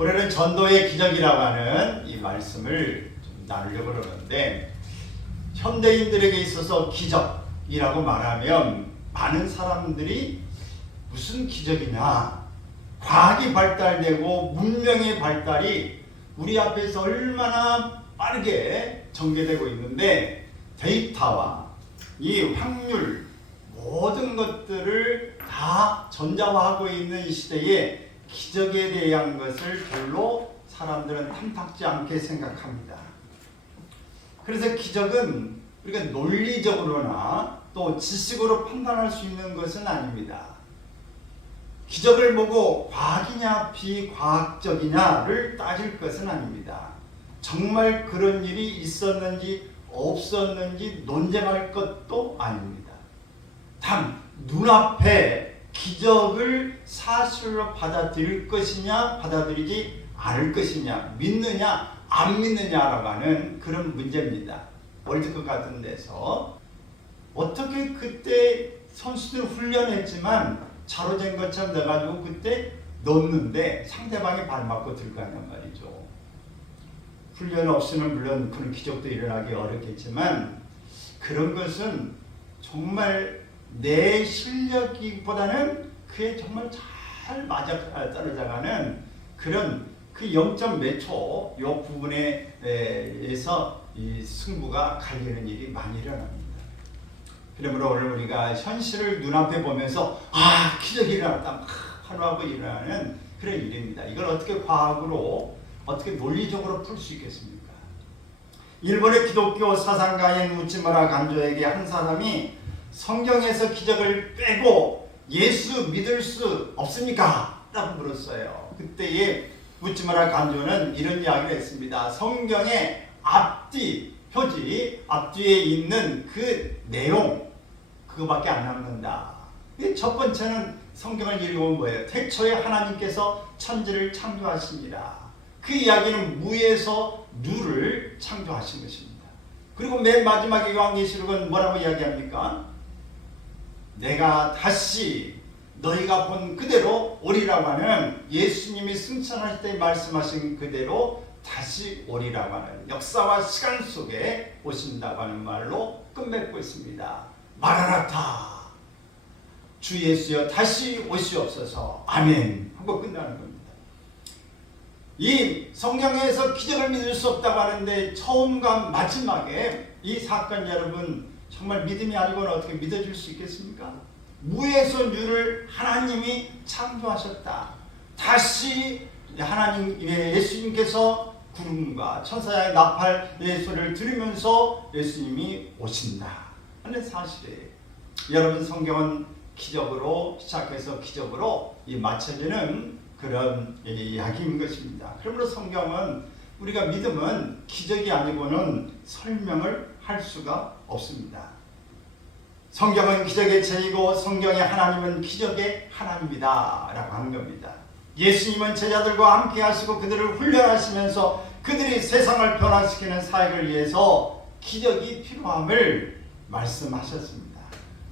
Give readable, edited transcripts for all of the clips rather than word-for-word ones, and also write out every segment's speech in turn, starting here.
올해는 전도의 기적이라고 하는 이 말씀을 좀 나누려고 그러는데, 현대인들에게 있어서 기적이라고 말하면 많은 사람들이 무슨 기적이냐, 과학이 발달되고 문명의 발달이 우리 앞에서 얼마나 빠르게 전개되고 있는데, 데이터와 이 확률 모든 것들을 다 전자화하고 있는 이 시대에 기적에 대한 것을 별로 사람들은 탐탁지 않게 생각합니다. 그래서 기적은 우리가 논리적으로나 또 지식으로 판단할 수 있는 것은 아닙니다. 기적을 보고 과학이냐 비과학적이냐를 따질 것은 아닙니다. 정말 그런 일이 있었는지 없었는지 논쟁할 것도 아닙니다. 단 눈앞에 기적을 사실로 받아들일 것이냐 받아들이지 않을 것이냐, 믿느냐 안 믿느냐라고 하는 그런 문제입니다. 월드컵 같은 데서 어떻게 그때 선수들 훈련했지만 자로된 것처럼 돼가지고 그때 넣었는데 상대방이 발 맞고 들어가냔 말이죠. 훈련 없이는 물론 그런 기적도 일어나기 어렵겠지만, 그런 것은 정말 내 실력보다는 그에 정말 잘 맞아 떨어져가는 그런 그 0. 몇 초 이 부분에서 이 승부가 갈리는 일이 많이 일어납니다. 그러므로 오늘 우리가 현실을 눈앞에 보면서 기적이 일어났다 막 환호하고 일어나는 그런 일입니다. 이걸 어떻게 과학으로 어떻게 논리적으로 풀 수 있겠습니까? 일본의 기독교 사상가인 우치무라 간조에게 한 사람이 성경에서 기적을 빼고 예수 믿을 수 없습니까? 라고 물었어요. 그때에 우치무라 간조는 이런 이야기를 했습니다. 성경의 앞뒤 표지, 앞뒤에 있는 그 내용, 그거밖에 안 남는다. 첫 번째는 성경을 읽어보면 뭐예요? 태초에 하나님께서 천지를 창조하십니다. 그 이야기는 무에서 누를 창조하신 것입니다. 그리고 맨 마지막에 요한계시록은 뭐라고 이야기합니까? 내가 다시 너희가 본 그대로 오리라고 하는, 예수님이 승천할 때 말씀하신 그대로 다시 오리라고 하는, 역사와 시간 속에 오신다고 하는 말로 끝맺고 있습니다. 마라나타, 주 예수여 다시 오시옵소서, 아멘 하고 끝나는 겁니다. 이 성경에서 기적을 믿을 수 없다고 하는데 처음과 마지막에 이 사건, 여러분 정말 믿음이 아니고는 어떻게 믿어질 수 있겠습니까? 무에서 유를 하나님이 창조하셨다. 다시 하나님, 예수님께서 구름과 천사의 나팔의 소리를 들으면서 예수님이 오신다 하는 사실이에요. 여러분, 성경은 기적으로 시작해서 기적으로 맞춰지는 그런 이야기인 것입니다. 그러므로 성경은, 우리가 믿음은 기적이 아니고는 설명을 할 수가 없습니다. 성경은 기적의 책이고 성경의 하나님은 기적의 하나님이다 라고 하는 겁니다. 예수님은 제자들과 함께 하시고 그들을 훈련하시면서 그들이 세상을 변화시키는 사역을 위해서 기적이 필요함을 말씀하셨습니다.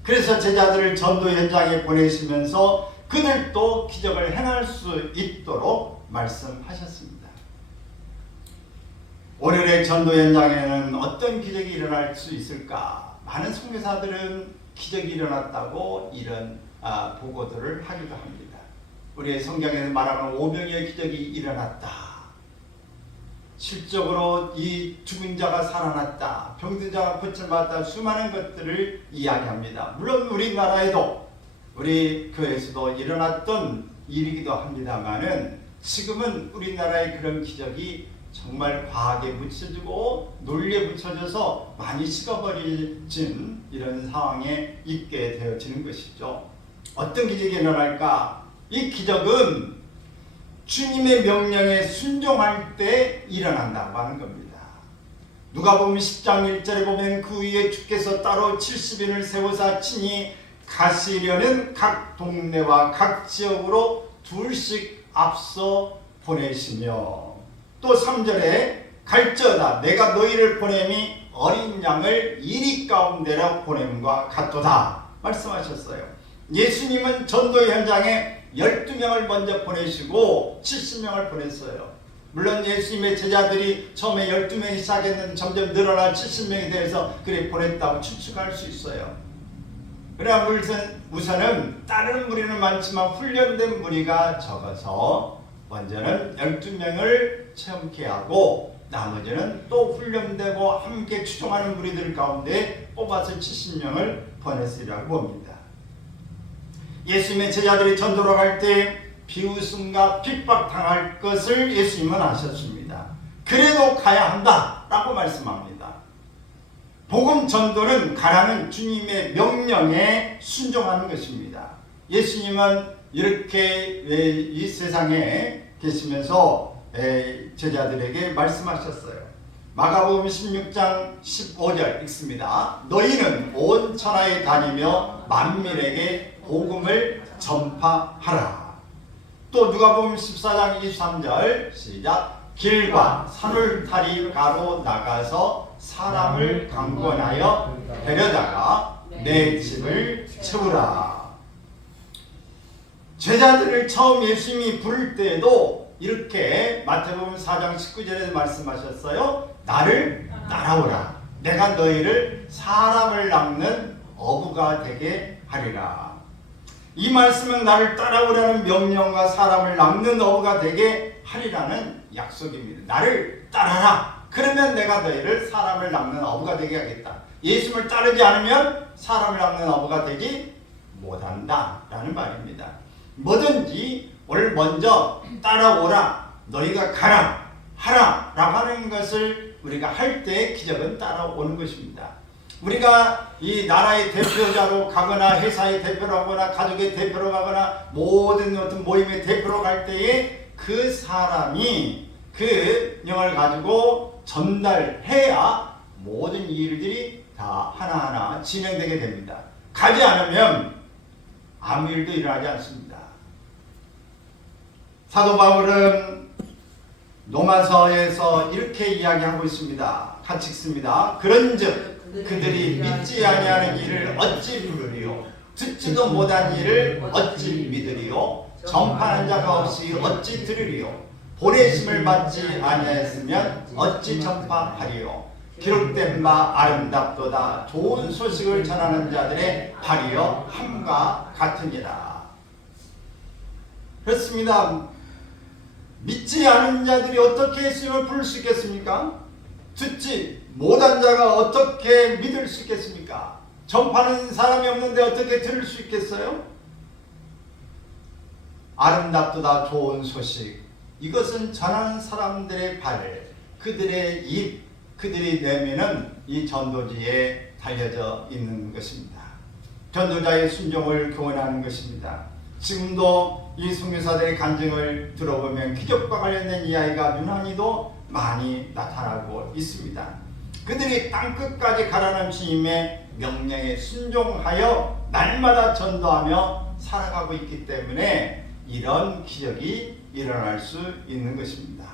그래서 제자들을 전도 현장에 보내시면서 그들도 기적을 행할 수 있도록 말씀하셨습니다. 오늘의 전도 현장에는 어떤 기적이 일어날 수 있을까? 많은 선교사들은 기적이 일어났다고 이런 보고들을 하기도 합니다. 우리의 성경에서 말하는 오병이의 기적이 일어났다, 실적으로 이 죽은 자가 살아났다, 병든 자가 고침받았다, 수많은 것들을 이야기합니다. 물론 우리나라에도 우리 교회에서도 일어났던 일이기도 합니다만은, 지금은 우리나라의 그런 기적이 정말 과학에 묻혀지고 논리에 묻혀져서 많이 식어버려진 이런 상황에 있게 되어지는 것이죠. 어떤 기적이 일어날까? 이 기적은 주님의 명령에 순종할 때 일어난다고 하는 겁니다. 누가복음 10장 1절에 보면 그 위에 주께서 따로 70인을 세우사 친히 가시려는 각 동네와 각 지역으로 둘씩 앞서 보내시며, 또 3절에 갈지어다 내가 너희를 보냄이 어린 양을 이리 가운데로 보냄과 같도다 말씀하셨어요. 예수님은 전도 현장에 12명을 먼저 보내시고 70명을 보냈어요. 물론 예수님의 제자들이 처음에 12명이 시작했는데 점점 늘어나 70명이 돼서 그래 보냈다고 추측할 수 있어요. 그러나 우선은 다른 무리는 많지만 훈련된 무리가 적어서 먼저는 12명을 체험케 하고 나머지는 또 훈련되고 함께 추종하는 무리들 가운데 뽑아서 70명을 보냈으리라고 봅니다. 예수님의 제자들이 전도로 갈 때 비웃음과 핍박당할 것을 예수님은 아셨습니다. 그래도 가야 한다라고 말씀합니다. 복음 전도는 가라는 주님의 명령에 순종하는 것입니다. 예수님은 이렇게 이 세상에 계시면서 제자들에게 말씀하셨어요. 마가복음 16장 15절 읽습니다. 너희는 온 천하에 다니며 만민에게 복음을 전파하라. 또 누가복음 14장 23절 시작. 길과 산울타리 가로 나가서 사람을 강권하여 데려다가 내 집을 채우라. 제자들을 처음 예수님이 부를 때에도 이렇게 마태복음 4장 19절에서 말씀하셨어요. 나를 따라오라. 내가 너희를 사람을 낚는 어부가 되게 하리라. 이 말씀은 나를 따라오라는 명령과 사람을 낚는 어부가 되게 하리라는 약속입니다. 나를 따라라. 그러면 내가 너희를 사람을 낚는 어부가 되게 하겠다. 예수님을 따르지 않으면 사람을 낚는 어부가 되지 못한다 라는 말입니다. 뭐든지 오늘 먼저 따라오라. 너희가 가라. 하라. 라고 하는 것을 우리가 할 때 기적은 따라오는 것입니다. 우리가 이 나라의 대표자로 가거나 회사의 대표로 가거나 가족의 대표로 가거나 모든 어떤 모임의 대표로 갈 때에 그 사람이 그 영을 가지고 전달해야 모든 일들이 다 하나하나 진행되게 됩니다. 가지 않으면 아무 일도 일어나지 않습니다. 사도 바울은 로마서에서 이렇게 이야기하고 있습니다. 같이 읽습니다. 그런즉 그들이 믿지 아니하는 일을 어찌 부르리요? 듣지도 못한 일을 어찌 믿으리요? 전파하는 자가 없이 어찌 들으리요? 보내심을 받지 아니하였으면 어찌 전파하리요? 기록된 바 아름답도다. 좋은 소식을 전하는 자들의 발이여 함과 같으니라. 그렇습니다. 믿지 않은 자들이 어떻게 예수님을 부를 수 있겠습니까? 듣지 못한 자가 어떻게 믿을 수 있겠습니까? 전파하는 사람이 없는데 어떻게 들을 수 있겠어요? 아름답도다 좋은 소식. 이것은 전하는 사람들의 발, 그들의 입, 그들이 내면은 이 전도지에 달려져 있는 것입니다. 전도자의 순종을 교훈하는 것입니다. 지금도 이 선교사들의 간증을 들어보면 기적과 관련된 이야기가 유난히도 많이 나타나고 있습니다. 그들이 땅끝까지 가라는 주님의 명령에 순종하여 날마다 전도하며 살아가고 있기 때문에 이런 기적이 일어날 수 있는 것입니다.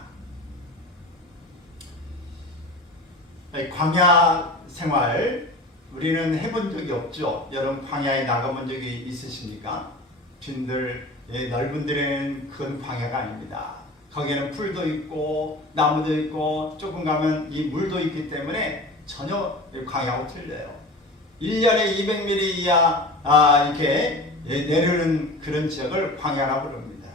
광야 생활 우리는 해본 적이 없죠. 여러분 광야에 나가본 적이 있으십니까? 주님들 넓은 데는 그건 광야가 아닙니다. 거기에는 풀도 있고 나무도 있고 조금 가면 이 물도 있기 때문에 전혀 광야하고 틀려요. 1년에 200mm 이하 이렇게 내리는 그런 지역을 광야라고 부릅니다.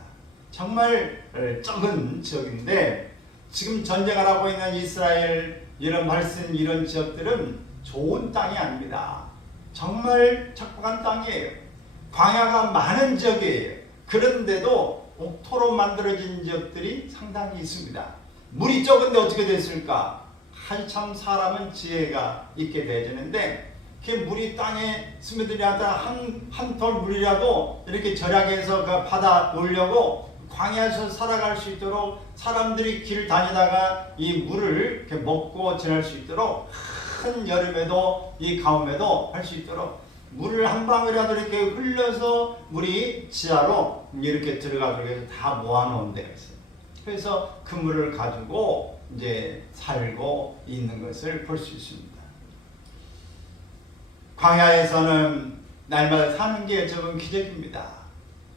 정말 적은 지역인데 지금 전쟁을 하고 있는 이스라엘 이런 팔스틴 이런 지역들은 좋은 땅이 아닙니다. 정말 척박한 땅이에요. 광야가 많은 지역이에요. 그런데도 옥토로 만들어진 지역들이 상당히 있습니다. 물이 적은데 어떻게 됐을까? 한참 사람은 지혜가 있게 되지는데 그 물이 땅에 스며들어야 한 톨 물이라도 이렇게 절약해서 그 받아 놓으려고 광야에서 살아갈 수 있도록 사람들이 길 다니다가 이 물을 이렇게 먹고 지낼 수 있도록 한 여름에도 이 가뭄에도 할 수 있도록 물을 한 방울이라도 이렇게 흘려서 물이 지하로 이렇게 들어가서 다 모아놓은 데가 있어요. 그래서 그 물을 가지고 이제 살고 있는 것을 볼 수 있습니다. 광야에서는 날마다 사는 게 적은 기적입니다.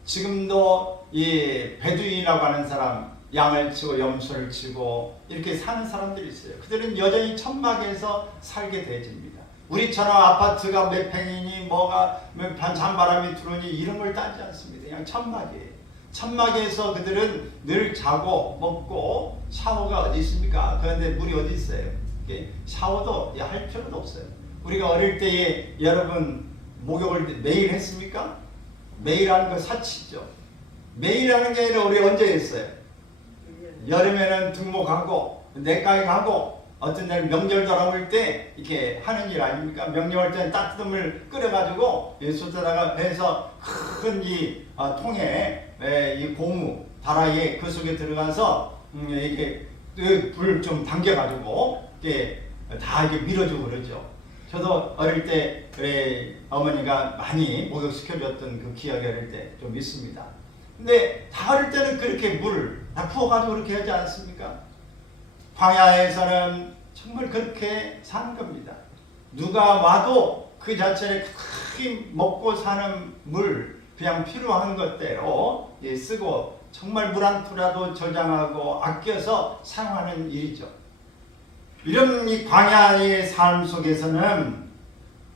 지금도 이 베두인이라고 하는 사람, 양을 치고 염소를 치고 이렇게 사는 사람들이 있어요. 그들은 여전히 천막에서 살게 되집니다. 우리처럼 아파트가 몇 평이니 뭐가 잔바람이 들어오니 이런 걸 따지 않습니다. 그냥 천막이에요. 천막에서 그들은 늘 자고 먹고 샤워가 어디 있습니까? 그런데 물이 어디 있어요? 샤워도 할 필요도 없어요. 우리가 어릴 때에 여러분 목욕을 매일 했습니까? 매일 하는 거 사치죠. 매일 하는 게 아니라 우리 언제 했어요? 여름에는 등목하고 내과에 가고 어떤 날 명절 돌아올 때 이렇게 하는 일 아닙니까? 명절 때는 따뜻한 물 끓여가지고 솥에다가 해서 큰 이 통에 이 고무 다라이에 그 속에 들어가서 이렇게 불 좀 당겨가지고 이렇게 다 이렇게 밀어주고 그러죠. 저도 어릴 때 그래 어머니가 많이 목욕시켜줬던 그 기억이 어릴 때 좀 있습니다. 근데 다 어릴 때는 그렇게 물을 다 부어가지고 그렇게 하지 않습니까? 광야에서는 정말 그렇게 사는 겁니다. 누가 와도 그 자체에 크게 먹고 사는 물 그냥 필요한 것대로 쓰고 정말 물 한 푼이라도 저장하고 아껴서 사용하는 일이죠. 이런 이 광야의 삶 속에서는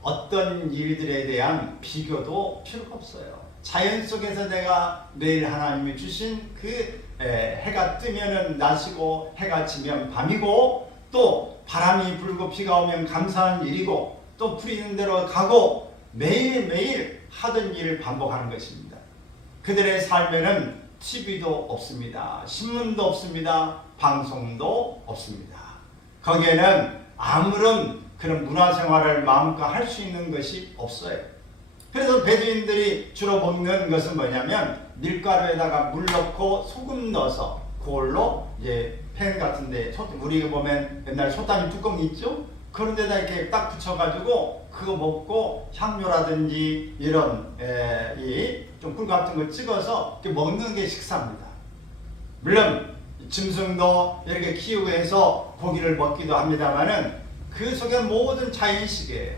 어떤 일들에 대한 비교도 필요가 없어요. 자연 속에서 내가 매일 하나님이 주신 그 해가 뜨면은 낮이고 해가 지면 밤이고 또 바람이 불고 비가 오면 감사한 일이고 또 풀 있는 대로 가고 매일매일 하던 일을 반복하는 것입니다. 그들의 삶에는 TV도 없습니다. 신문도 없습니다. 방송도 없습니다. 거기에는 아무런 그런 문화생활을 마음껏 할 수 있는 것이 없어요. 그래서 베두인들이 주로 먹는 것은 뭐냐면 밀가루에다가 물 넣고 소금 넣어서 그걸로 이제 팬 같은데 우리가 보면 옛날 솥단위 뚜껑 있죠? 그런 데다 이렇게 딱 붙여가지고 그거 먹고 향료라든지 이런 좀 꿀 같은 거 찍어서 이렇게 먹는 게 식사입니다. 물론 짐승도 이렇게 키우고 해서 고기를 먹기도 합니다만은 그 속에 모든 자연식이에요.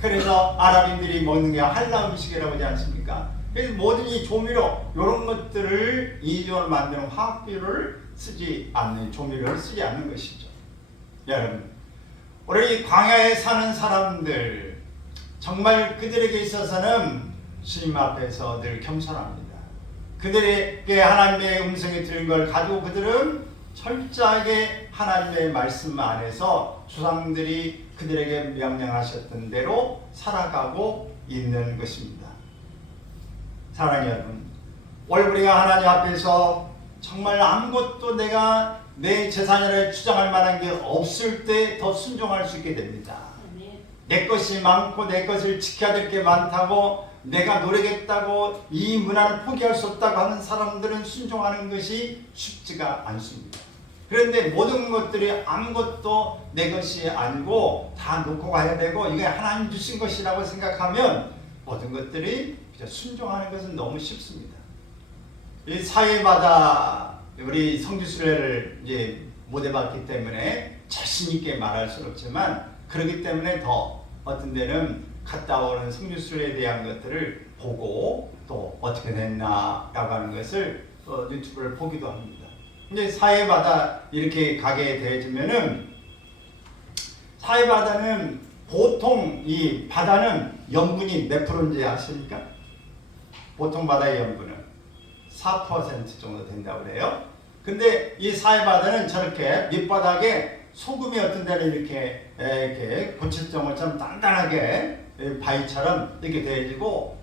그래서 아랍인들이 먹는 게 할라 음식이라고 하지 않습니까? 그래서 모든 이 조미료 이런 것들을 이전을 만드는 화학비료를 쓰지 않는 조미료를 쓰지 않는 것이죠. 여러분, 우리 광야에 사는 사람들 정말 그들에게 있어서는 주님 앞에서 늘 겸손합니다. 그들에게 하나님의 음성이 들은 걸 가지고 그들은 철저하게 하나님의 말씀 안에서 조상들이 그들에게 명령하셨던 대로 살아가고 있는 것입니다. 사랑하는 여러분, 오늘 우리가 하나님 앞에서 정말 아무것도 내가 내 재산이라 주장할 만한 게 없을 때 더 순종할 수 있게 됩니다. 내 것이 많고 내 것을 지켜야 될 게 많다고 내가 노력했다고 이 문화를 포기할 수 없다고 하는 사람들은 순종하는 것이 쉽지가 않습니다. 그런데 모든 것들이 아무것도 내 것이 아니고 다 놓고 가야 되고 이게 하나님 주신 것이라고 생각하면 모든 것들이 순종하는 것은 너무 쉽습니다. 이 사회마다 우리 성지순례를 이제 못 해봤기 때문에 자신 있게 말할 수는 없지만 그렇기 때문에 더 어떤 데는 갔다 오는 성지순례에 대한 것들을 보고 또 어떻게 됐나라고 하는 것을 유튜브를 보기도 합니다. 근데 사회마다 이렇게 가게 되어지면은 사회바다는 보통 이 바다는 염분이 몇 프로인지 아십니까? 보통 바다의 염분은 4% 정도 된다고 그래요. 근데 이 사회바다는 저렇게 밑바닥에 소금이 어떤 데는 이렇게 고칠정어처럼 단단하게 바위처럼 이렇게 되어지고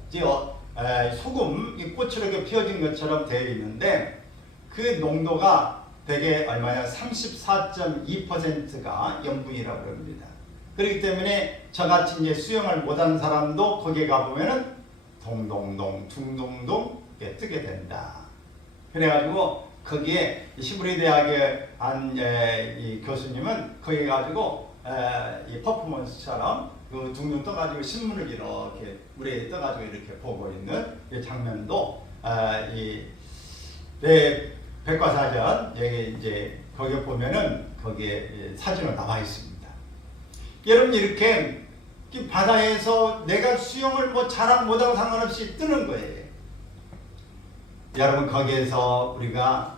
소금 꽃으로 이렇게 피어진 것처럼 되어 있는데 그 농도가 대개 얼마냐 34.2%가 염분이라고 합니다. 그렇기 때문에 저같이 이제 수영을 못하는 사람도 거기에 가보면은 동동동 둥둥둥 뜨게 된다. 그래가지고 거기에 시부리 대학의 이 교수님은 거기 가지고 이 퍼포먼스처럼 그 둥둥 떠가지고 신문을 이렇게 물에 떠가지고 이렇게 보고 있는 이 장면도 이 백과사전 여기 이제 거기 보면은 거기에 사진으로 나와 있습니다. 여러분 이렇게 바다에서 내가 수영을 뭐 잘하고 못하고 상관없이 뜨는 거예요. 여러분 거기에서 우리가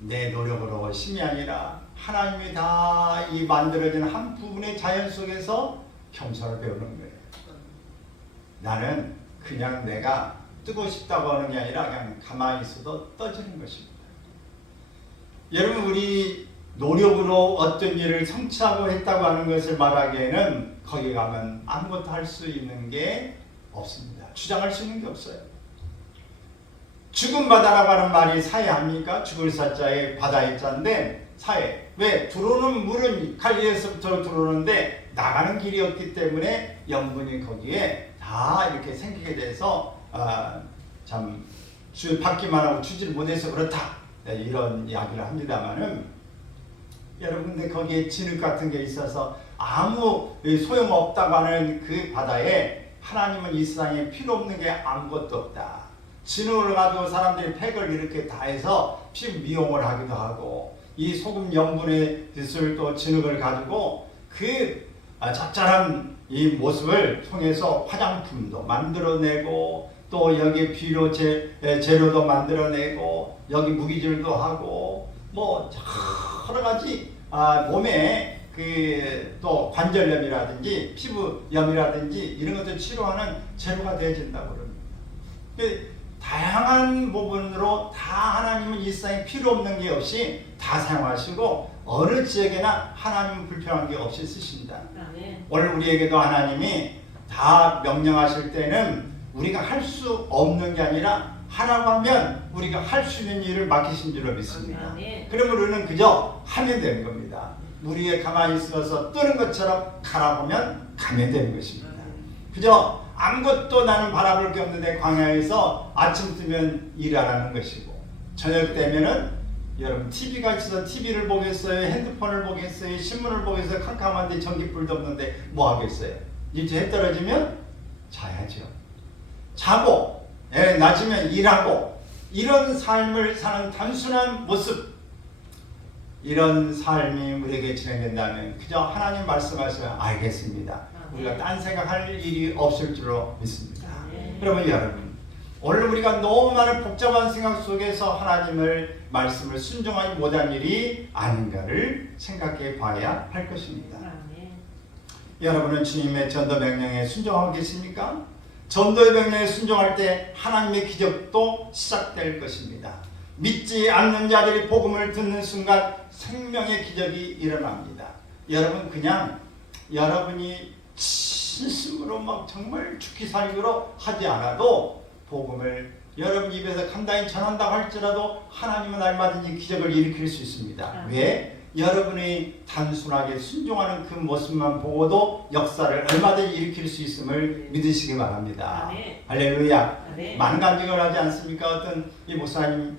내 노력으로 힘이 아니라 하나님이 다 이 만들어진 한 부분의 자연 속에서 겸손을 배우는 거예요. 나는 그냥 내가 뜨고 싶다고 하는 게 아니라 그냥 가만히 있어도 떠지는 것입니다. 여러분 우리 노력으로 어떤 일을 성취하고 했다고 하는 것을 말하기에는 거기 가면 아무것도 할 수 있는 게 없습니다. 주장할 수 있는 게 없어요. 죽은 바다라고 하는 말이 사해 아닙니까? 죽을 사자에 바다의 자인데 사해. 왜? 들어오는 물은 갈릴리에서부터 들어오는데 나가는 길이 없기 때문에 염분이 거기에 다 이렇게 생기게 돼서 참 받기만 하고 주지를 못해서 그렇다. 이런 이야기를 합니다만은 여러분 근데 거기에 진흙 같은 게 있어서 아무 소용없다고 하는 그 바다에 하나님은 이 세상에 필요 없는 게 아무것도 없다. 진흙을 가지고 사람들이 팩을 이렇게 다 해서 피부 미용을 하기도 하고 이 소금 염분의 뜻을 또 진흙을 가지고 그 짭짤한 이 모습을 통해서 화장품도 만들어내고 또 여기 비료 재료도 만들어내고 여기 무기질도 하고 뭐 여러 가지 몸에 그 또 관절염이라든지 피부염이라든지 이런 것들 치료하는 재료가 되어진다고 그럽니다. 다양한 부분으로 다 하나님은 이 세상에 필요 없는 게 없이 다 사용하시고 어느 지역에나 하나님은 불편한 게 없이 쓰십니다. 오늘 우리에게도 하나님이 다 명령하실 때는 우리가 할 수 없는 게 아니라 하라고 하면 우리가 할 수 있는 일을 맡기신 줄로 믿습니다. 그러면 우리는 그저 하면 되는 겁니다. 물 위에 가만히 있어서 뜨는 것처럼 가라고 하면 가면 되는 것입니다. 그저 아무것도 나는 바라볼 게 없는데 광야에서 아침 뜨면 일하라는 것이고 저녁 되면은 여러분 TV가 있어서 TV를 보겠어요? 핸드폰을 보겠어요? 신문을 보겠어요? 캄캄한데 전기불도 없는데 뭐 하겠어요? 이제 해 떨어지면 자야죠. 자고 낮이면 일하고 이런 삶을 사는 단순한 모습 이런 삶이 우리에게 진행된다면 그저 하나님 말씀하셔야 알겠습니다. 우리가 딴 생각할 일이 없을 줄로 믿습니다. 그러면 여러분 오늘 우리가 너무 많은 복잡한 생각 속에서 하나님을 말씀을 순종하지 못한 일이 아닌가를 생각해 봐야 할 것입니다. 여러분은 주님의 전도 명령에 순종하고 계십니까? 전도의 명령에 순종할 때 하나님의 기적도 시작될 것입니다. 믿지 않는 자들이 복음을 듣는 순간 생명의 기적이 일어납니다. 여러분 그냥 여러분이 진심으로 막 정말 죽기 살기로 하지 않아도 복음을 여러분 입에서 간단히 전한다고 할지라도 하나님은 얼마든지 기적을 일으킬 수 있습니다. 왜? 여러분이 단순하게 순종하는 그 모습만 보고도 역사를 얼마든지 일으킬 수 있음을 믿으시기 바랍니다. 할렐루야. 많은 간증을 하지 않습니까? 어떤 이 목사님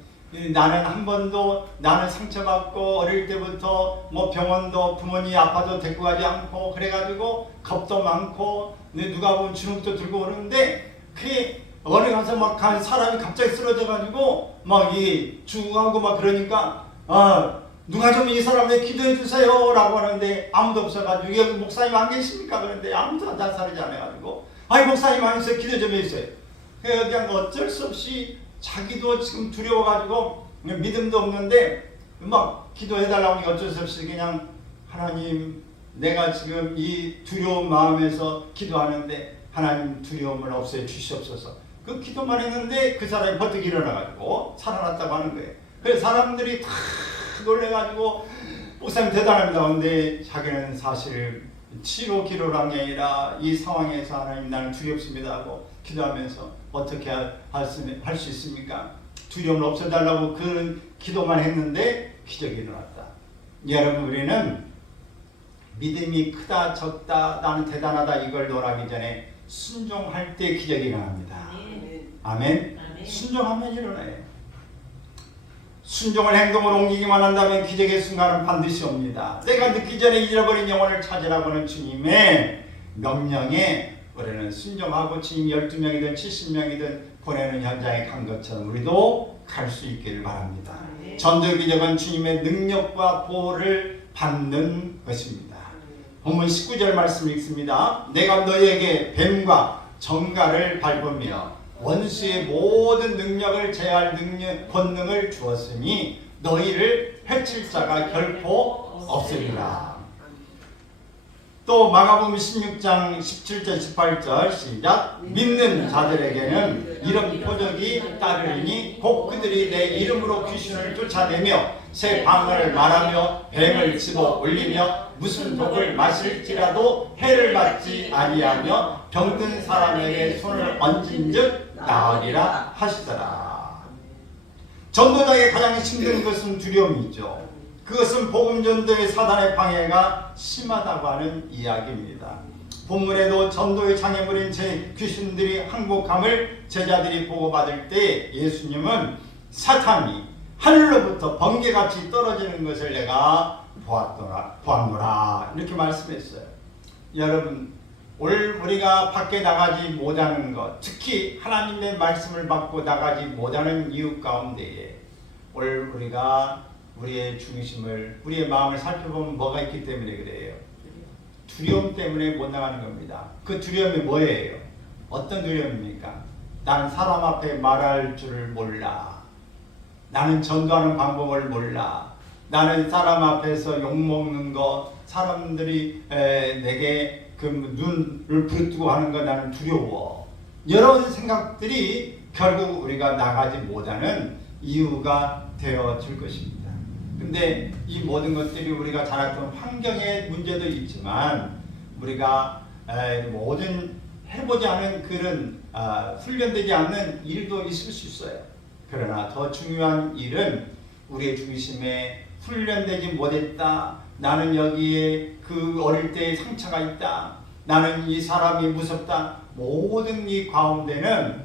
나는 한 번도 나는 상처받고 어릴 때부터 뭐 병원도 부모님 아파도 데리고 가지 않고 그래가지고 겁도 많고 누가 보면 주눅도 들고 오는데 그게 어디 가서 막 간 사람이 갑자기 쓰러져가지고 막 이 죽하고 막 그러니까 누가 좀 이 사람에게 기도해 주세요 라고 하는데 아무도 없어가지고 여기 목사님 안 계십니까? 그런데 아무도 자살하지 않아가지고 아이 목사님 안 있어요. 기도 좀 해주세요. 그냥 어쩔 수 없이 자기도 지금 두려워가지고 믿음도 없는데 막 기도해달라고 하니까 어쩔 수 없이 그냥 하나님 내가 지금 이 두려운 마음에서 기도하는데 하나님 두려움을 없애 주시옵소서. 그 기도만 했는데 그 사람이 버뜩 일어나가지고 살아났다고 하는 거예요. 그래서 사람들이 다 놀래가지고 목사님 대단합니다. 근데 자기는 사실 치료 기도를 한 게 아니라 이 상황에서 하나님 나는 두렵습니다 하고 기도하면서 어떻게 할 수 있습니까? 두려움을 없애달라고 그런 기도만 했는데 기적이 일어났다. 여러분 우리는 믿음이 크다 적다 나는 대단하다 이걸 논하기 전에 순종할 때 기적이 일어납니다. 아멘. 순종하면 일어나요. 순종을 행동으로 옮기기만 한다면 기적의 순간은 반드시 옵니다. 내가 늦기 전에 잃어버린 영혼을 찾으라고 하는 주님의 명령에 우리는 순종하고 주님 12명이든 70명이든 보내는 현장에 간 것처럼 우리도 갈 수 있기를 바랍니다. 전도의 기적은 주님의 능력과 보호를 받는 것입니다. 본문 19절 말씀 읽습니다. 내가 너희에게 뱀과 정갈을 밟으며 원수의 모든 능력을 제할 권능을 주었으니 너희를 해칠 자가 결코 없으리라. 또 마가복음 16장 17절 18절 시작. 믿는 자들에게는 이런 표적이 따르리니 곧 그들이 내 이름으로 귀신을 쫓아내며 새 방언을 말하며 뱀을 집어 올리며 무슨 독을 마실지라도 해를 받지 아니하며 병든 사람에게 손을 얹은즉 나으리라 하시더라. 전도자에게 가장 힘든 것은 두려움이죠. 그것은 복음 전도의 사단의 방해가 심하다고 하는 이야기입니다. 본문에도 전도의 장애물인 귀신들이 항복함을 제자들이 보고받을 때 예수님은 사탄이 하늘로부터 번개같이 떨어지는 것을 내가 보았노라 이렇게 말씀했어요. 여러분, 오늘 우리가 밖에 나가지 못하는 것, 특히 하나님의 말씀을 받고 나가지 못하는 이유 가운데에 오늘 우리가 우리의 중심을, 우리의 마음을 살펴보면 뭐가 있기 때문에 그래요? 두려움 때문에 못 나가는 겁니다. 그 두려움이 뭐예요? 어떤 두려움입니까? 나는 사람 앞에 말할 줄을 몰라. 나는 전도하는 방법을 몰라. 나는 사람 앞에서 욕먹는 거, 사람들이 내게 그 눈을 부릅뜨고 하는 거 나는 두려워. 이런 생각들이 결국 우리가 나가지 못하는 이유가 되어질 것입니다. 근데 이 모든 것들이 우리가 자랐던 환경의 문제도 있지만 우리가 모든 해보지 않은 그런 훈련되지 않는 일도 있을 수 있어요. 그러나 더 중요한 일은 우리의 중심에 훈련되지 못했다. 나는 여기에 그 어릴 때의 상처가 있다. 나는 이 사람이 무섭다. 모든 이 가운데는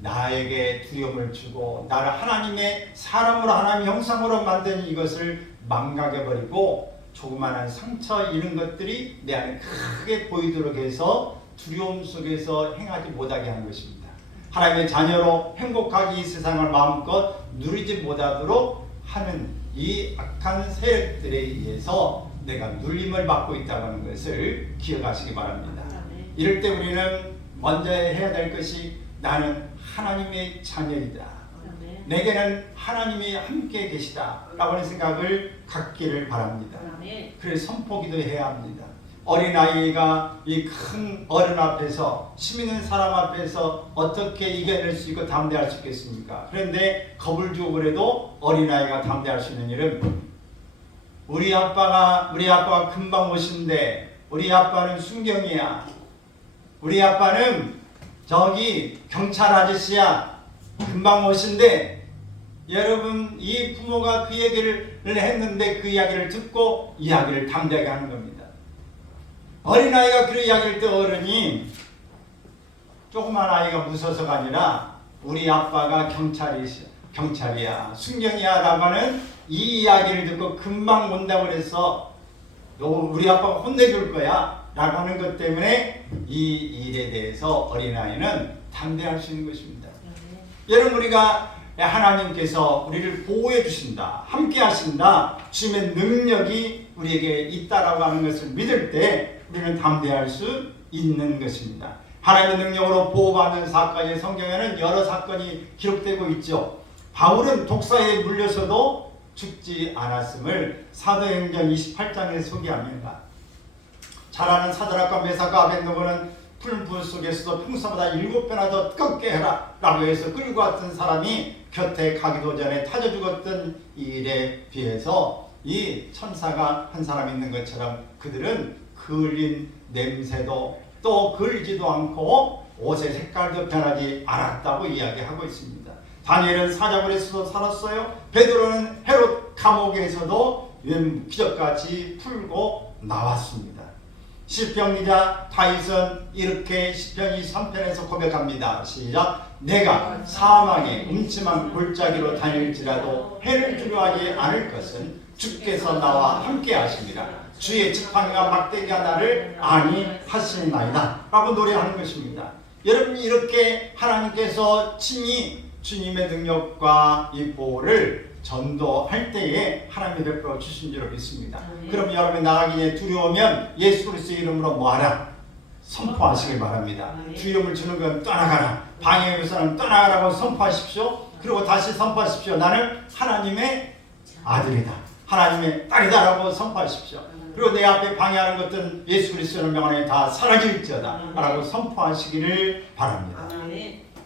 나에게 두려움을 주고 나를 하나님의 사람으로 하나님의 형상으로 만든 이것을 망각해버리고 조그마한 상처 이런 것들이 내 안에 크게 보이도록 해서 두려움 속에서 행하지 못하게 하는 것입니다. 하나님의 자녀로 행복하게 이 세상을 마음껏 누리지 못하도록 하는 이 악한 세력들에 의해서 내가 눌림을 받고 있다는 하는 것을 기억하시기 바랍니다. 이럴 때 우리는 먼저 해야 될 것이 나는 하나님의 자녀이다. 내게는 하나님이 함께 계시다 라고 하는 생각을 갖기를 바랍니다. 그래서 선포기도 해야 합니다. 어린아이가 이 큰 어른 앞에서, 힘 있는 사람 앞에서 어떻게 이겨낼 수 있고 담대할 수 있겠습니까? 그런데 겁을 주고 그래도 어린아이가 담대할 수 있는 일은 우리 아빠가 금방 오신대. 우리 아빠는 순경이야. 우리 아빠는 저기 경찰 아저씨야. 금방 오신대. 여러분, 이 부모가 그 얘기를 했는데 그 이야기를 듣고 이야기를 담대하게 하는 겁니다. 어린아이가 그 이야기를 때 어른이 조그만 아이가 무서워서가 아니라 우리 아빠가 경찰이야, 순경이야 라고 하는 이 이야기를 듣고 금방 온다고 그래서 우리 아빠가 혼내줄 거야 라고 하는 것 때문에 이 일에 대해서 어린아이는 담대할 수 있는 것입니다. 여러분, 우리가 하나님께서 우리를 보호해 주신다, 함께 하신다, 주님의 능력이 우리에게 있다라고 하는 것을 믿을 때 우리는 담대할 수 있는 것입니다. 하나님의 능력으로 보호받는 사건이 성경에는 여러 사건이 기록되고 있죠. 바울은 독사에 물려서도 죽지 않았음을 사도행전 28장에 소개합니다. 잘 아는 사드락과 메삭과 아벳느고는 풀불 속에서도 평소보다 7배나 더 뜨겁게 해라 라고 해서 끌고 왔던 사람이 곁에 가기도 전에 타져 죽었던 이 일에 비해서 이 천사가 한 사람 있는 것처럼 그들은 그을린 냄새도 또 그을지도 않고 옷의 색깔도 변하지 않았다고 이야기하고 있습니다. 다니엘은 사자굴에서도 살았어요. 베드로는 헤롯 감옥에서도 기적같이 풀고 나왔습니다. 시편 기자 다윗은 이렇게 시편 23편에서 고백합니다. 시작. 내가 사망의 음침한 골짜기로 다닐지라도 해를 두려워하지 않을 것은 주께서 나와 함께 하십니다. 주의 지팡이와 막대기가 나를 안위하시나이다 라고 노래하는 것입니다. 여러분, 이렇게 하나님께서 친히 주님의 능력과 이 보호를 전도할 때에 하나님이 베풀어 주신 줄로 믿습니다. 그럼 여러분이 나가기에 두려우면 예수 그리스도의 이름으로 뭐하라? 선포하시길 바랍니다. 두려움을 주는 건 떠나가라. 방해의 요소는 떠나가라고 선포하십시오. 그리고 다시 선포하십시오. 나는 하나님의 아들이다. 하나님의 딸이다라고 선포하십시오. 그리고 내 앞에 방해하는 것들은 예수 그리스도의 명 안에 다 사라질지어다 라고 선포하시기를 바랍니다.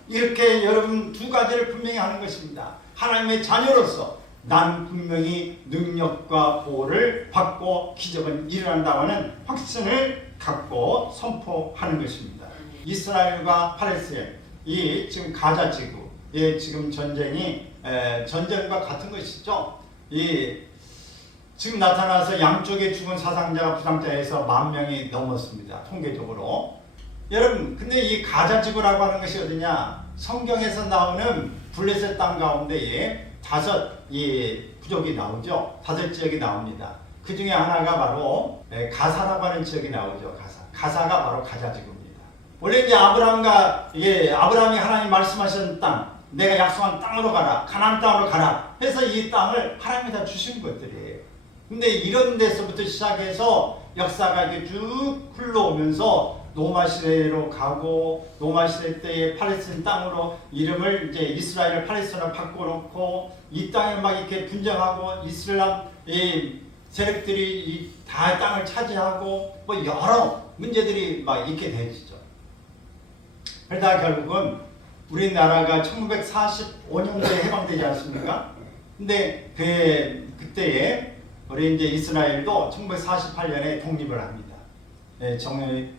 이렇게 여러분 두 가지를 분명히 하는 것입니다. 하나님의 자녀로서 난 분명히 능력과 보호를 받고 기적은 일어난다고 하는 확신을 갖고 선포하는 것입니다. 이스라엘과 팔레스타인, 이 지금 가자 지구의 지금 전쟁이 전쟁과 같은 것이죠. 이 지금 나타나서 양쪽에 죽은 사상자가 부상자에서 10,000명이 넘었습니다. 통계적으로. 여러분, 근데 이 가자 지구라고 하는 것이 어디냐? 성경에서 나오는 블레셋 땅 가운데에 5 부족이 나오죠. 5 지역이 나옵니다. 그 중에 하나가 바로 가사라고 하는 지역이 나오죠. 가사가 바로 가자 지구입니다. 원래 이제 아브라함이 하나님 말씀하신 땅, 내가 약속한 땅으로 가라, 가나안 땅으로 가라 해서 이 땅을 하나님이 다 주신 것들이에요. 근데 이런 데서부터 시작해서 역사가 이렇게 쭉 흘러오면서 노마 시대로 가고, 노마 시대 때의 팔레스타인 땅으로 이름을 이제 이스라엘을 팔레스타인으로 바꿔놓고, 이 땅에 막 이렇게 분쟁하고 이슬람 세력들이 다 땅을 차지하고 뭐 여러 문제들이 막 있게 되죠. 그러다 결국은 우리나라가 1945년도에 해방되지 않습니까? 근데 그때에 우리 이제 이스라엘도 1948년에 독립을 합니다.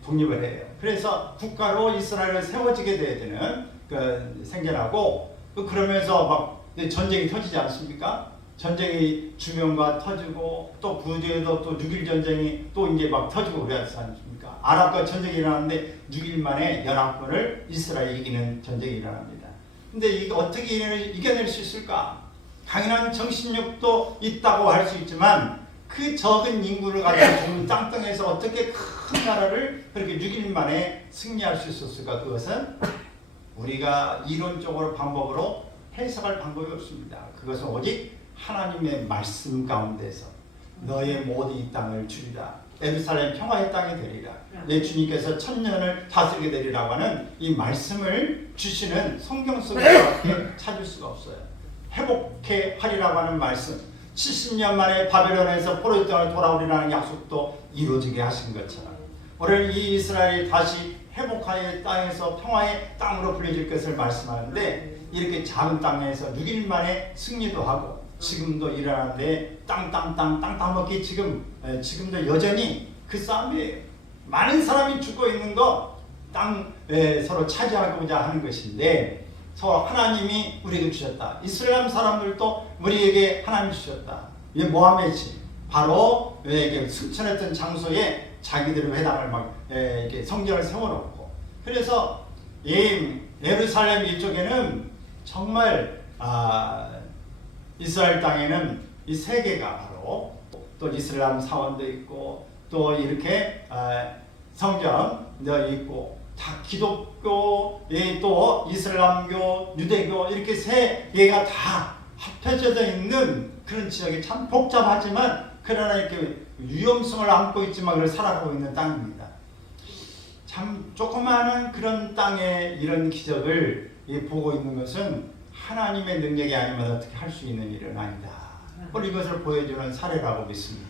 독립을 해요. 그래서 국가로 이스라엘을 세워지게 돼야 되는 생겨나고, 그러면서 막 전쟁이 터지지 않습니까? 전쟁이 주변과 터지고, 또 그 뒤에도 또 6.1 전쟁이 또 이제 막 터지고 그러지 않습니까? 아랍과 전쟁이 일어나는데 6일 만에 연합군을 이스라엘이 이기는 전쟁이 일어납니다. 근데 이게 어떻게 이겨낼 수 있을까? 강인한 정신력도 있다고 할 수 있지만, 그 적은 인구를 가지고 좁은 땅덩이에서 어떻게 큰 나라를 그렇게 6일 만에 승리할 수 있었을까? 그것은 우리가 이론적으로 방법으로 해석할 방법이 없습니다. 그것은 오직 하나님의 말씀 가운데서 너의 모든 이 땅을 주리라, 예루살렘 평화의 땅이 되리라, 내 주님께서 1000년을 다스리게 되리라고 하는 이 말씀을 주시는 성경 속에서밖에 찾을 수가 없어요. 회복해 하리라고 하는 말씀, 70년 만에 바벨론에서 포로의 땅을 돌아오리라는 약속도 이루어지게 하신 것처럼, 오늘 이 이스라엘이 다시 회복하여 땅에서 평화의 땅으로 불려질 것을 말씀하는데, 이렇게 작은 땅에서 6일 만에 승리도 하고 지금도 일어나는데 땅 먹기 지금도 여전히 그 싸움이에요. 많은 사람이 죽고 있는 거 땅 서로 차지하고자 하는 것인데, 서로 하나님이 우리에게 주셨다. 이스라엘 사람들도 우리에게 하나님이 주셨다. 이게 모함의 집, 바로 승천했던 장소에 자기들의 회당을 막 이렇게 성전을 세워놓고, 그래서 이 예루살렘 이쪽에는 정말 이스라엘 땅에는 이 세 개가 바로 또 이슬람 사원도 있고, 또 이렇게 성전도 있고, 다 기독교, 또 이슬람교, 유대교, 이렇게 세 개가 다 합해져 있는 그런 지역이 참 복잡하지만, 그러나 이렇게 위험성을 안고 있지만 그걸 살아가고 있는 땅입니다. 참 조그마한 그런 땅에 이런 기적을 보고 있는 것은 하나님의 능력이 아니면 어떻게 할 수 있는 일은 아니다. 오늘 이것을 보여주는 사례라고 믿습니다.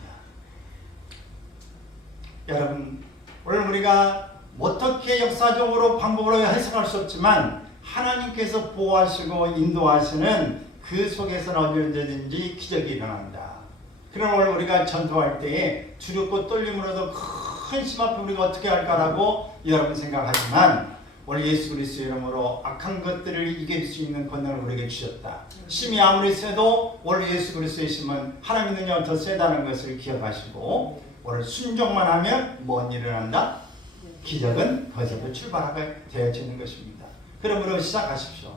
여러분, 오늘 우리가 어떻게 역사적으로 방법으로 해석할 수 없지만 하나님께서 보호하시고 인도하시는 그 속에서는 언제든지 기적이 일어난다. 그럼 오늘 우리가 전도할 때에 두렵고 떨림으로도 큰 심 앞에 우리가 어떻게 할까라고 여러분 생각하지만, 오늘 예수 그리스도의 이름으로 악한 것들을 이길 수 있는 권능을 우리에게 주셨다. 심이 아무리 세도 오늘 예수 그리스도의 심은 하나님의 능력은 더 세다는 것을 기억하시고, 오늘 순종만 하면 뭔 일을 한다? 기적은 거기서부터 출발하게 되어지는 것입니다. 그러므로 시작하십시오.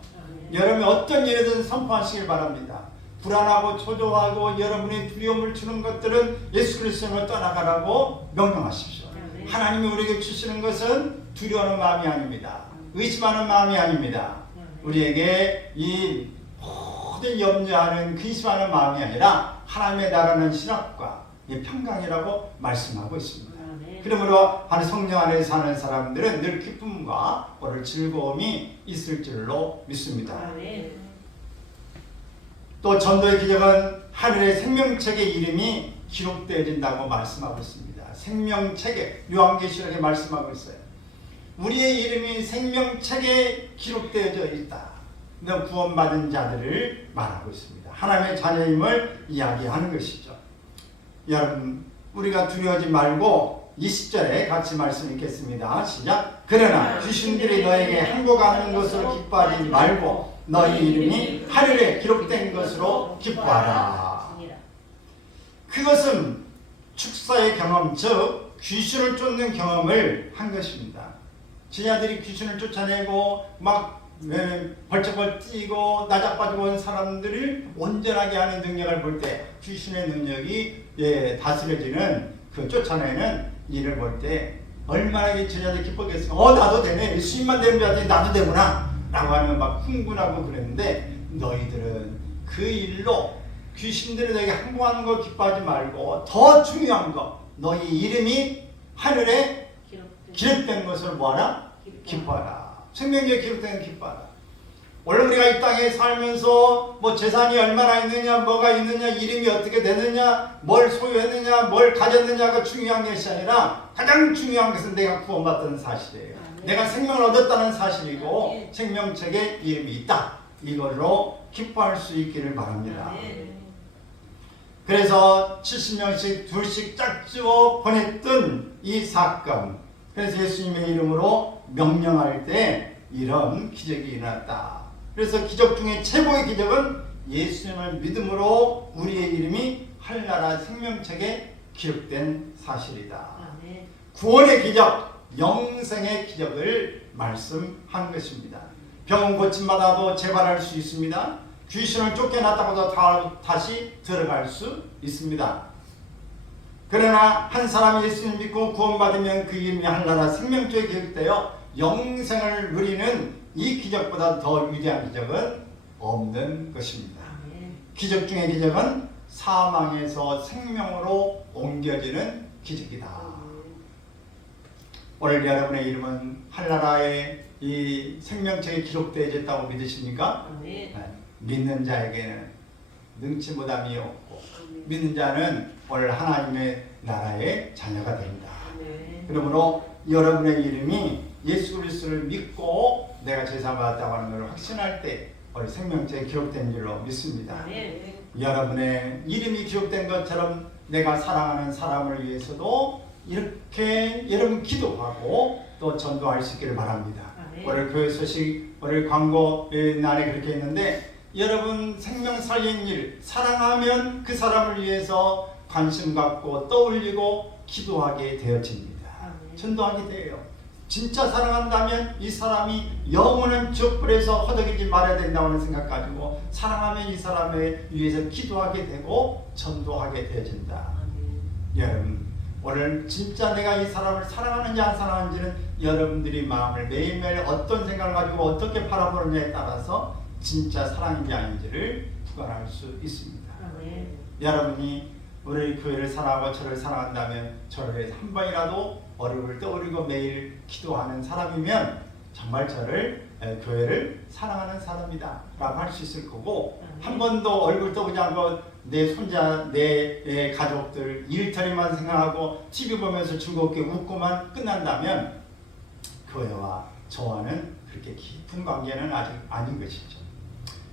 여러분이 어떤 일이든 선포하시길 바랍니다. 불안하고 초조하고 여러분의 두려움을 주는 것들은 예수 그리스도로 떠나가라고 명령하십시오. 하나님이 우리에게 주시는 것은 두려워하는 마음이 아닙니다. 의심하는 마음이 아닙니다. 우리에게 이 모든 염려하는 근심하는 마음이 아니라 하나님의 나라는 신학과 이 평강이라고 말씀하고 있습니다. 아멘. 그러므로 바로 성령 안에 사는 사람들은 늘 기쁨과 오늘 즐거움이 있을 줄로 믿습니다. 아멘. 또 전도의 기적은 하늘의 생명책의 이름이 기록되어진다고 말씀하고 있습니다. 생명책에 요한계시록에 말씀하고 있어요. 우리의 이름이 생명책에 기록되어져 있다. 구원받은 자들을 말하고 있습니다. 하나님의 자녀임을 이야기하는 것이죠. 여러분, 우리가 두려워하지 말고 20절에 같이 말씀 읽겠습니다. 시작. 그러나 귀신들이 너에게 항복하는 것으로 기뻐하지 말고 너희 이름이 하늘에 기록된 것으로 기뻐하라. 그것은 축사의 경험, 즉 귀신을 쫓는 경험을 한 것입니다. 제자들이 귀신을 쫓아내고 막 벌쩍벌 뛰고 나자빠지고 온 사람들을 온전하게 하는 능력을 볼 때 귀신의 능력이 다스려지는 그 쫓아내는 일을 볼 때 얼마나 제자들이 기쁘겠어요. 나도 되네. 예수님만 되는 자들이 나도 되구나 라고 하면 막 흥분하고 그랬는데, 너희들은 그 일로 귀신들이 너에게 항복하는 걸 기뻐하지 말고 더 중요한 거, 너희 이름이 하늘에 기록된 것을 뭐하라? 기뻐하라. 생명력에 기록된 기뻐하라. 원래 우리가 이 땅에 살면서 뭐 재산이 얼마나 있느냐, 뭐가 있느냐, 이름이 어떻게 되느냐, 뭘 소유했느냐, 뭘 가졌느냐가 중요한 것이 아니라 가장 중요한 것은 내가 구원받던 사실이에요. 내가 생명을 얻었다는 사실이고 생명책에 이름이 있다. 이걸로 기뻐할 수 있기를 바랍니다. 그래서 70명씩 둘씩 짝지어 보냈던 이 사건, 그래서 예수님의 이름으로 명령할 때 이런 기적이 일어났다. 그래서 기적 중에 최고의 기적은 예수님을 믿음으로 우리의 이름이 하늘나라 생명책에 기록된 사실이다. 구원의 기적, 영생의 기적을 말씀한 것입니다. 병은 고침받아도 재발할 수 있습니다. 귀신을 쫓겨났다고도 다시 들어갈 수 있습니다. 그러나 한 사람이 예수님을 믿고 구원받으면 그 이름이 하늘나라 생명책에 기록되어 영생을 누리는 이 기적보다 더 위대한 기적은 없는 것입니다. 기적 중의 기적은 사망에서 생명으로 옮겨지는 기적이다. 오늘 여러분의 이름은 하늘나라의 이 생명책에 기록되어졌다고 믿으십니까? 네. 믿는 자에게는 능치 못함이 없고 믿는 자는 오늘 하나님의 나라의 자녀가 됩니다. 그러므로 여러분의 이름이 예수 그리스도를 믿고 내가 제사 받았다고 하는 것을 확신할 때 우리 생명책에 기록된 줄로 믿습니다. 여러분의 이름이 기록된 것처럼 내가 사랑하는 사람을 위해서도 이렇게 여러분 기도하고 또 전도할 수 있기를 바랍니다. 오늘 교회 소식, 오늘 광고 날에 그렇게 했는데, 여러분 생명 살린 일, 사랑하면 그 사람을 위해서 관심 갖고 떠올리고 기도하게 되어집니다. 전도하게 돼요. 진짜 사랑한다면 이 사람이 영원한 지옥불에서 허덕이지 말아야 된다는 생각 가지고 사랑하면 이 사람을 위해서 기도하게 되고 전도하게 되어진다. 여러분, 오늘 진짜 내가 이 사람을 사랑하는지 안 사랑하는지는 여러분들이 마음을 매일매일 어떤 생각을 가지고 어떻게 바라보느냐에 따라서 진짜 사랑인지 아닌지를 구별할 수 있습니다. 여러분이 우리 교회를 사랑하고 저를 사랑한다면 저를 위해서 한 번이라도 어려움을 떠올리고 매일 기도하는 사람이면 정말 저를 교회를 사랑하는 사람이다 라고 할 수 있을 거고, 한 번도 얼굴 떠보지 않고 내 손자, 내 가족들 일터리만 생각하고 TV 보면서 즐겁게 웃고만 끝난다면 교회와 저와는 그렇게 깊은 관계는 아직 아닌 것이죠.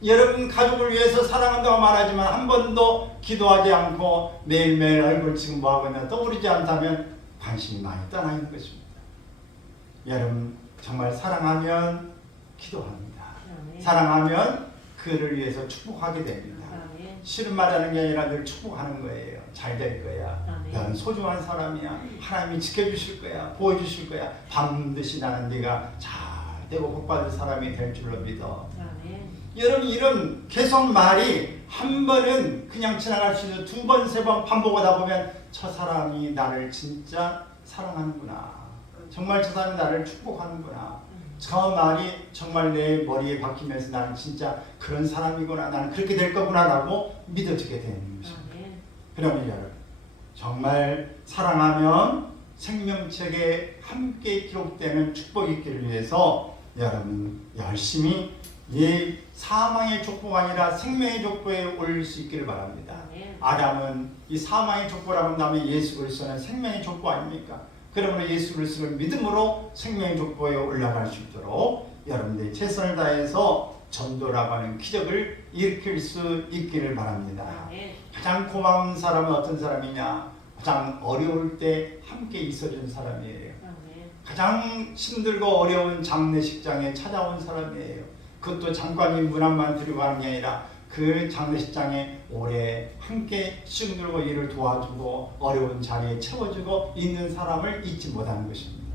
여러분 가족을 위해서 사랑한다고 말하지만 한 번도 기도하지 않고 매일매일 얼굴 지금 뭐하고 있나 떠오르지 않다면 관심이 많이 떠나 있는 것입니다. 여러분 정말 사랑하면 기도합니다. 사랑하면 그를 위해서 축복하게 됩니다. 싫은 말하는 게 아니라 늘 축복하는 거예요. 잘 될 거야. 넌 소중한 사람이야. 하나님이 지켜주실 거야. 보호주실 거야. 반드시 나는 네가 잘 되고 복받을 사람이 될 줄로 믿어. 여러분 이런 계속 말이 한 번은 그냥 지나갈 수 있는 두 번, 세 번 반복하다 보면 저 사람이 나를 진짜 사랑하는구나. 정말 저 사람이 나를 축복하는구나. 저 말이 정말 내 머리에 박히면서 나는 진짜 그런 사람이구나. 나는 그렇게 될 거구나 라고 믿어지게 되는 것입니다. 그러면 여러분 정말 사랑하면 생명책에 함께 기록되는 축복이 있기를 위해서 여러분 열심히 이 사망의 족보가 아니라 생명의 족보에 올릴 수 있기를 바랍니다. 아담은 이 사망의 족보라고 한 다음에 예수 그리스도는 생명의 족보 아닙니까? 그러므로 예수 그리스도를 믿음으로 생명의 족보에 올라갈 수 있도록 여러분들이 최선을 다해서 전도라고 하는 기적을 일으킬 수 있기를 바랍니다. 가장 고마운 사람은 어떤 사람이냐? 가장 어려울 때 함께 있어준 사람이에요. 가장 힘들고 어려운 장례식장에 찾아온 사람이에요. 그것도 장관이 문안만 들고 가는 게 아니라 그 장례식장에 오래 함께 힘들고 일을 도와주고 어려운 자리에 채워주고 있는 사람을 잊지 못하는 것입니다.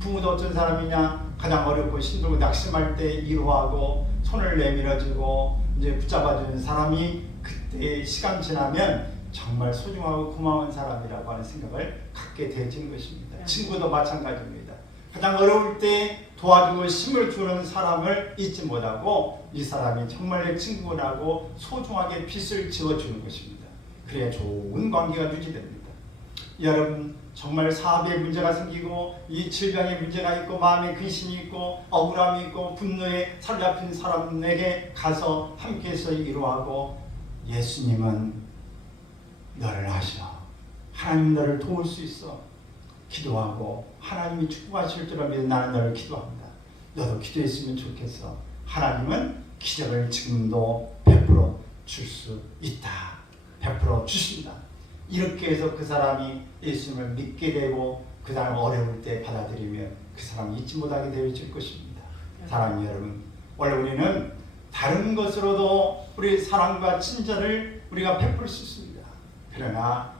부모도 어떤 사람이냐? 가장 어렵고 힘들고 낙심할 때 위로하고 손을 내밀어주고 이제 붙잡아주는 사람이 그때 시간 지나면 정말 소중하고 고마운 사람이라고 하는 생각을 갖게 되어지는 것입니다. 친구도 마찬가지입니다. 가장 어려울 때 도와주고 힘을 주는 사람을 잊지 못하고 이 사람이 정말 내 친구라고 소중하게 빚을 지어주는 것입니다. 그래야 좋은 관계가 유지됩니다. 여러분 정말 사업에 문제가 생기고 이 질병에 문제가 있고 마음에 근심이 있고 억울함이 있고 분노에 사로잡힌 사람에게 가서 함께해서 위로하고 예수님은 너를 아셔. 하나님 너를 도울 수 있어. 기도하고 하나님이 축복하실 줄 알면 나는 너를 기도합니다. 너도 기도했으면 좋겠어. 하나님은 기적을 지금도 베풀어 줄 수 있다. 베풀어 주신다. 이렇게 해서 그 사람이 예수님을 믿게 되고 그 사람 어려울 때 받아들이면 그 사람이 잊지 못하게 되어질 것입니다. 사랑하는 여러분, 원래 우리는 다른 것으로도 우리 사랑과 친절을 우리가 베풀 수 있습니다. 그러나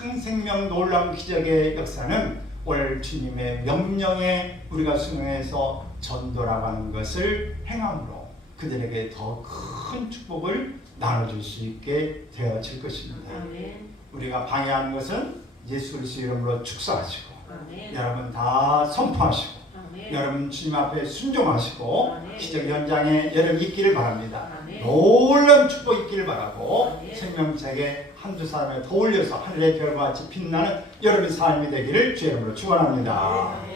가장 생명 놀라운 기적의 역사는 오늘 주님의 명령에 우리가 순응해서 전도라고 하는 것을 행함으로 그들에게 더 큰 축복을 나눠줄 수 있게 되어질 것입니다. 우리가 방해하는 것은 예수 그리스도 이름으로 축사하시고 여러분 다 선포하시고 여러분 주님 앞에 순종하시고 기적 현장에 여러분 있기를 바랍니다. 놀라운 축복 있기를 바라고 생명책에 한두 사람을 더 올려서 하늘의 별과 같이 빛나는 여러분의 삶이 되기를 주의 이름으로 축원합니다.